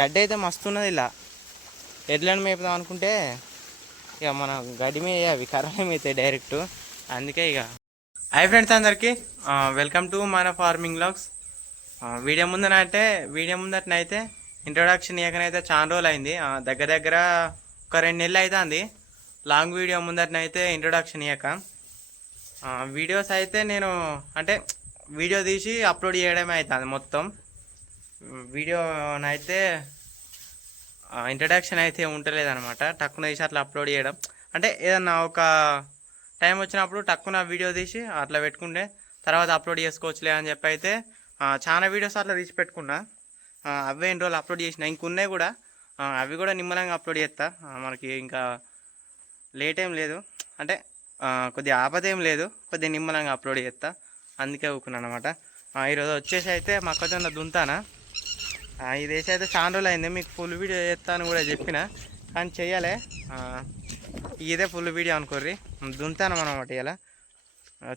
గడ్డి అయితే మస్తు ఉన్నది. ఇలా ఎడ్లను మేపుదాం అనుకుంటే ఇక మన గడ్డి మీద అవి కర్రలు మేతాయి డైరెక్ట్. అందుకే ఇక హాయ్ ఫ్రెండ్స్ అందరికీ, వెల్కమ్ టు మన ఫార్మింగ్ లాగ్స్. వీడియో ముందటనైతే ఇంట్రొడక్షన్ ఇవ్వకనైతే చాలా రోజులు అయింది. దగ్గర దగ్గర ఒక 2 నెలలు అవుతుంది లాంగ్ వీడియో ముందటనైతే ఇంట్రొడక్షన్ ఇవ్వక. వీడియోస్ అయితే నేను వీడియో తీసి అప్లోడ్ చేయడమే అవుతుంది మొత్తం. వీడియోనైతే ఇంట్రడక్షన్ అయితే ఉండలేదు అనమాట. టక్కున తీసి అట్లా అప్లోడ్ చేయడం అంటే ఏదన్నా ఒక టైం వచ్చినప్పుడు టక్కున వీడియో తీసి అట్లా పెట్టుకుంటే తర్వాత అప్లోడ్ చేసుకోవచ్చులే అని చెప్పి అయితే చాలా వీడియోస్ అట్లా తీసి పెట్టుకున్నా. అవే ఎన్ని రోజులు అప్లోడ్ చేసిన, ఇంకున్నాయి కూడా. అవి కూడా నిమ్మలంగా అప్లోడ్ చేస్తా. మనకి ఇంకా లేట్ ఏం లేదు, అంటే కొద్దిగా ఆపద ఏం లేదు, కొద్దిగా నిమ్మలంగా అప్లోడ్ చేస్తా. అందుకే ఊకున్నాను అనమాట. ఈరోజు వచ్చేసి అయితే మొక్కజొన్న దుంతానా. ఇది వేసి అయితే చాలా రోజులు అయింది. మీకు ఫుల్ వీడియో చేస్తాను కూడా చెప్పిన, కానీ చెయ్యాలి. ఇదే ఫుల్ వీడియో అనుకోర్రి. దుంతాను అనమాట. ఇలా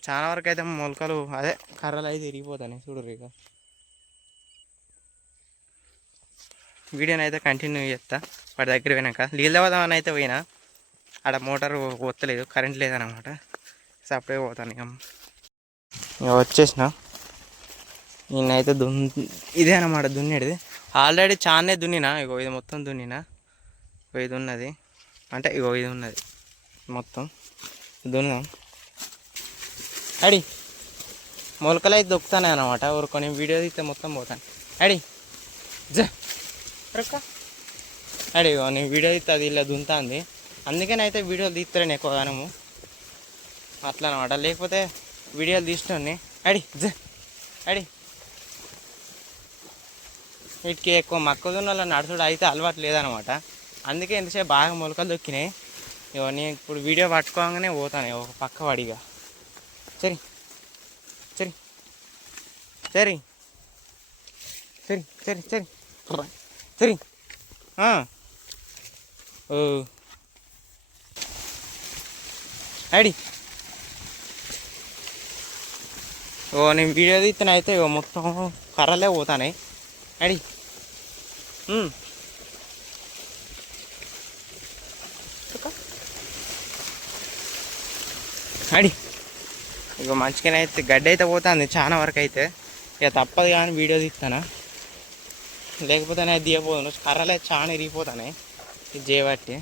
చాలా వరకు అయితే మొలకలు అదే కర్రలు అయితే ఇరిగిపోతాయి. చూడరు. ఇక వీడియోని అయితే కంటిన్యూ చేస్తా. వాటి దగ్గర పోయినాక నీళ్ళు తవ్వదామని అయితే పోయినా, ఆడ మోటారు పోతలేదు, కరెంట్ లేదనమాట. సప్పుడే పోతాను. ఇక వచ్చేసిన. నేనైతే ఇదే అనమాట దున్నేది. ఆల్రెడీ చానే దున్నినా. ఇగో ఇది మొత్తం దున్నినా. ఇది ఉన్నది, అంటే ఇగో ఇది ఉన్నది మొత్తం దున్నుదాం. అడి మొలకలు అయితే దొక్కుతానే అనమాట. ఊరుకొని వీడియో తీస్తే మొత్తం పోతాను. అడి అడి నేను వీడియో తీస్తే అది ఇలా దున్నుతుంది. అందుకనైతే వీడియోలు తీస్తాను ఎక్కువగానము అట్లా అనమాట. లేకపోతే వీడియోలు తీసినోని అడి అడి వీటికి ఎక్కువ మొక్కజొన్నలో నడుచుడు అయితే అలవాటు లేదనమాట. అందుకే ఎంతసేపు బాగా మొలకలు దొక్కినాయి. ఇవన్నీ ఇప్పుడు వీడియో పట్టుకోగానే పోతాను ఒక పక్క వాడిగా. సరే సరే సరే సరే సరే సరే సరే ఓ అడి నేను వీడియో తీస్తాను అయితే మొత్తం కర్రలే పోతాయి. అడి అడి ఇక మంచిగానే అయితే గడ్డి అయితే పోతుంది చాలా వరకు అయితే. ఇక తప్పదు కానీ వీడియో తీస్తానా, లేకపోతే నేను దిగపోతాను. కర్రలు అయితే చాలా ఇరిగిపోతాయి ఇది చేయబట్టి.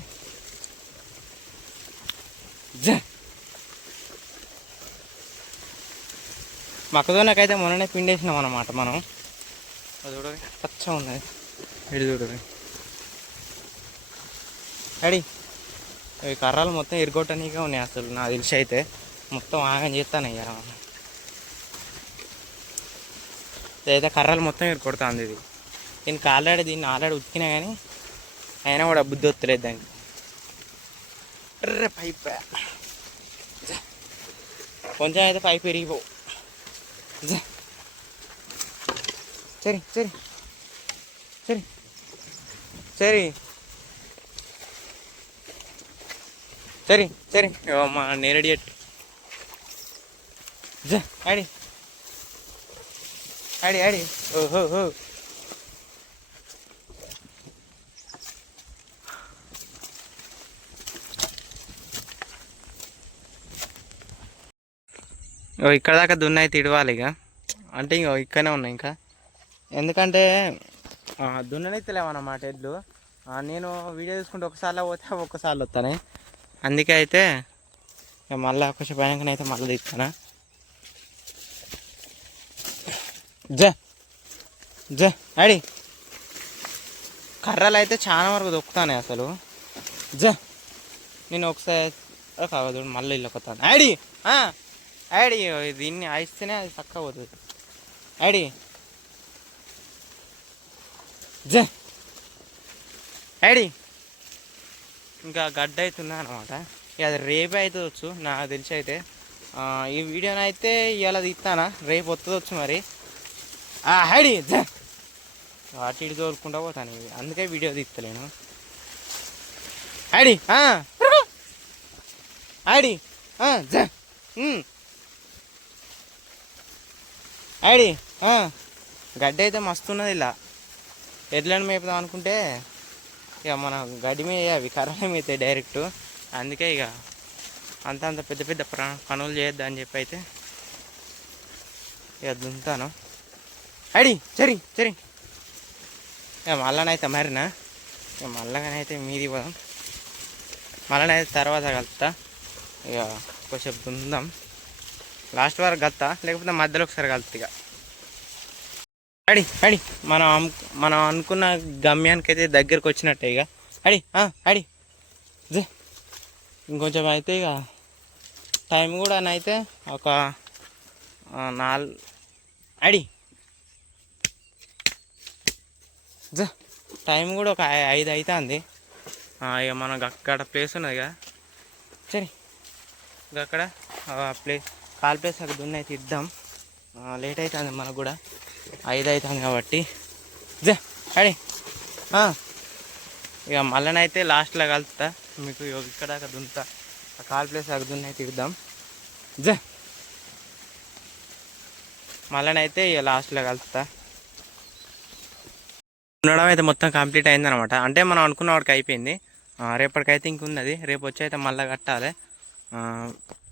మొక్కజొన్నకైతే మొన్ననే పిండేసినాం అన్నమాట మనం. అది చూడదు పచ్చగా ఉన్నది. ఇటు చూడదు అడి. ఈ కర్రలు మొత్తం ఇరుగొట్టనీగా ఉన్నాయి. అసలు నాకు తెలిసి అయితే మొత్తం ఆగం చేస్తాను. ఇక ఇదైతే కర్రలు మొత్తం ఇరుకొడుతుంది. ఇది దీన్ని ఆల్రెడీ ఉతికినా కానీ అయినా కూడా బుద్ధి వస్తలేదు దానికి. పైప్ కొంచెం అయితే పైప్ ఇరిగిపోవు. సరే సరే సరే సరే సరే సరే మా నేరడి చెట్టు ఆడి ఆడి ఆడి ఓహో హో. ఇక్కడ దాకా దున్నయి తిడవాలి ఇక. అంటే ఇంకో ఇక్కడనే ఉన్నాయి ఇంకా. ఎందుకంటే దున్ననైతే లేవన్నమాట ఎడ్లు. నేను వీడియో తీసుకుంటే ఒకసారిలో పోతే ఒక్కసారి వస్తాను. అందుకే అయితే మళ్ళీ కొంచెం భయంకనైతే మళ్ళీ తీస్తాను. అడి కర్రలు అయితే చాలా వరకు దొక్కుతానే అసలు. నేను ఒకసారి కావద్దు మళ్ళీ ఇల్లు కొత్తాను. ఆడి ఆడి దీన్ని ఆయిస్తేనే అది పక్క పోతుంది. ఆడి ఆడి ఇంకా గడ్డ అవుతున్నా అనమాట. ఇక అది రేపు అవుతుందొచ్చు నాకు తెలిసి అయితే. ఈ వీడియోని అయితే ఇవాళ తీస్తానా, రేపు వస్తుందొచ్చు మరి. ఆడి అటు ఇటు తోలుకుంటా పోతాను. అందుకే వీడియో తీస్తలేను. ఆడి ఆడి ఆడి గడ్డ అయితే మస్తు ఉన్నది. ఇలా ఎడ్లను మేపుదాం అనుకుంటే ఇక మన గడ్డి మీద అవి కర్రలు మేతాయి డైరెక్ట్. అందుకే ఇక అంత పెద్ద పెద్ద పనులు చేయొద్దు అని చెప్పి అయితే ఇక దుంతాను. అడి చరి చరి ఇక మళ్ళనైతే మరినా ఇక మళ్ళగానైతే మీది పోదాం. మళ్ళనైతే తర్వాత కలుపుతా. ఇక కొంచెం దుందాం, లాస్ట్ వరకు కలుతా, లేకపోతే మధ్యలో ఒకసారి కలుపుతా. ఇక అడి మనం అనుకున్న గమ్యానికి అయితే దగ్గరకు వచ్చినట్టే. ఇక అడి జే ఇంకొంచెం అయితే ఇక టైం కూడా అయితే ఒక 4 అడి జ టైం కూడా ఒక 5 అవుతుంది. ఇక మనకు అక్కడ ప్లేస్ ఉన్నది కదా, సరే ఇక అక్కడ ప్లేస్ ప్లేస్ అక్కడ దున్ని అయితే ఇద్దాం. లేట్ అవుతుంది మనకు కూడా, 5 అవుతుంది కాబట్టి. జ అడి ఇక మళ్ళనైతే లాస్ట్లో కలుపుతా మీకు. ఇక్కడ దున్నుతా, ప్లేస్ అక్కడ దున్ని అయితే ఇద్దాం. జ మళ్ళనైతే ఇక లాస్ట్లో కలుపుతా. ఉండడం అయితే మొత్తం కంప్లీట్ అయిందనమాట. అంటే మనం అనుకున్న వాడికి అయిపోయింది. రేపటికైతే ఇంకున్నది, రేపు వచ్చి అయితే మళ్ళీ కట్టాలి.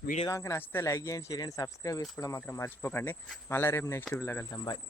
వీడియో కనుక నచ్చితే లైక్ చేయండి, షేర్ చేయండి, సబ్స్క్రైబ్ చేసుకోవడం మాత్రం మర్చిపోకండి. మళ్ళీ రేపు నెక్స్ట్ వీడియోలో కలుద్దాం. బాయ్.